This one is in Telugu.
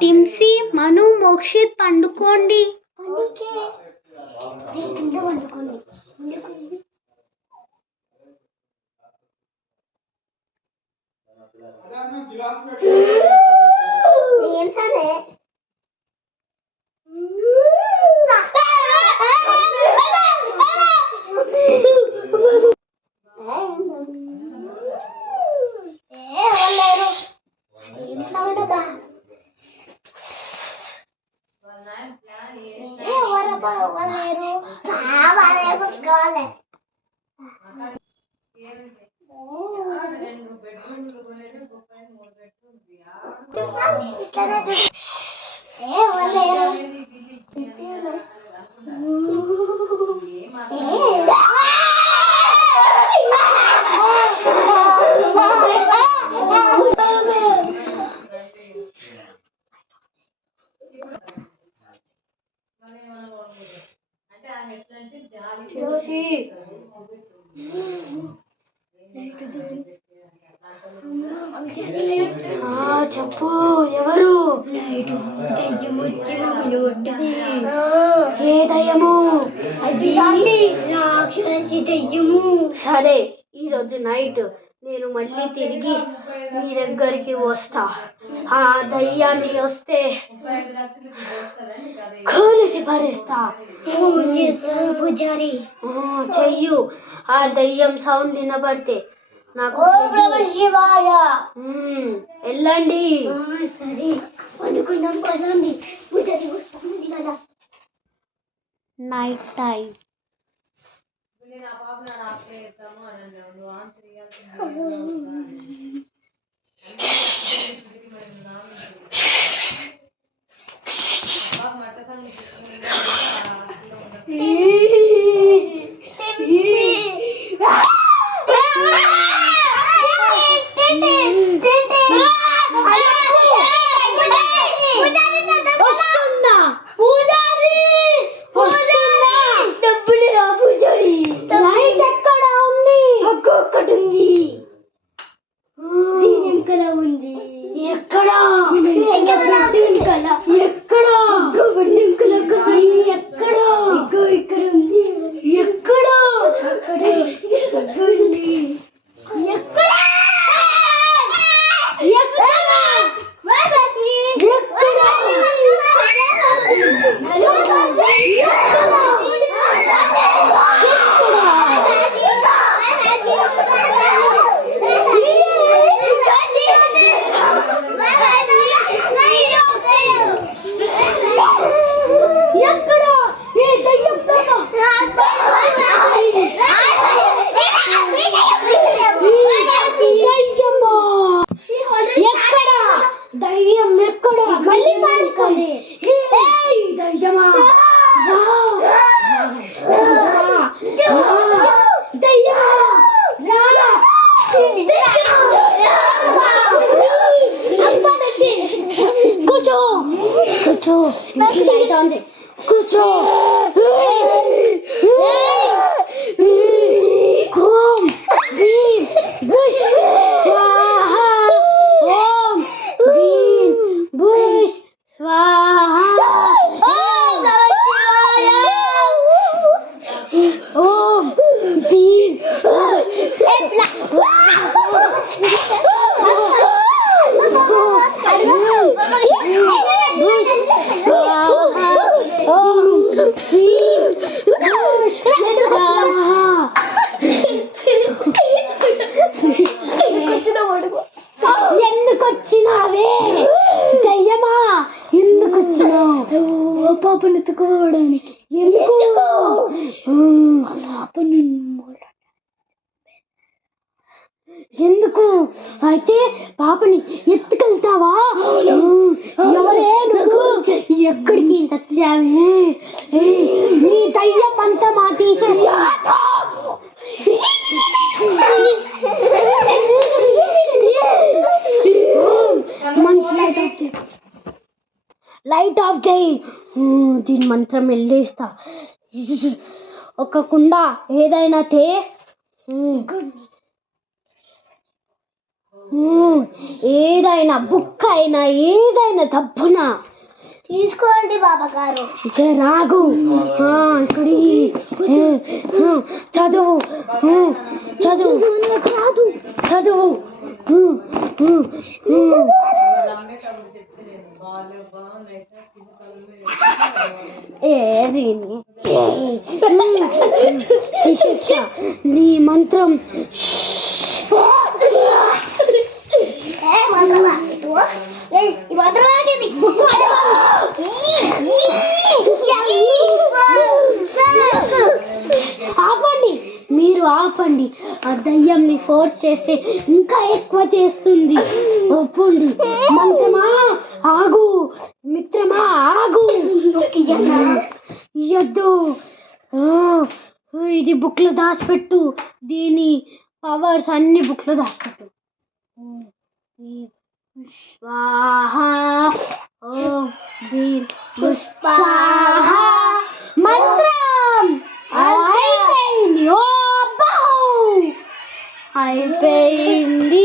టిమ్సీ, మను, మోక్షిత్ పండుకోండి. చెప్పు, ఎవరు? ఏ దయ్యము? రాక్షసి దయ్యము. సరే, ఈరోజు నైట్ నేను మళ్ళీ తిరిగి మీ దగ్గరికి వస్తా. ఆ దయ్యాన్ని వస్తే కలిసి పడేస్తా. పూజారి చెయ్యు. ఆ దయ్యం సౌండ్ వినబడితే నాకు శివాయ వెళ్ళండి. సరే, అనుకుందాం పదండి. పూజారి వస్తుంది కదా. Night time. ఎందుకొచ్చినావే దయ్యమా? ఎందుకొచ్చినావు? పాపను ఎత్తుకోవడానికి. ఎందుకు? అయితే పాపని ఎత్తుకెళ్తావా? ఎవరే నువ్వు? ఎక్కడికి చచ్చావే? నీ దయ్యం అంతా మా తీసేసా. లైట్ ఆఫ్ చేయి. దీని మంత్రం వెళ్ళేస్తా. ఒక కుండ ఏదైనా ఏదైనా బుక్ అయినా ఏదైనా దబ్బున తీసుకోండి బాబా గారు. రాగు ఇక్కడి చదువు చదువు రాదు చదువు ఏది నీ మంత్రం ఆపండి, మీరు ఆపండి. ఆ దయ్యంని ఫోర్స్ చేస్తే ఇంకా ఎక్కువ చేస్తుంది. ఒప్పుండి. మంత్రమా ఆగు, మిత్రమా ఆగు. ఇయ్యొద్దు. ఇది బుక్లో దాచిపెట్టు. దీని పవర్స్ అన్ని బుక్లో దాచిపెట్టు. స్వాహా ఓం భీం స్వాహా. మంత్రం అయిపోయింది. అయిపోయింది.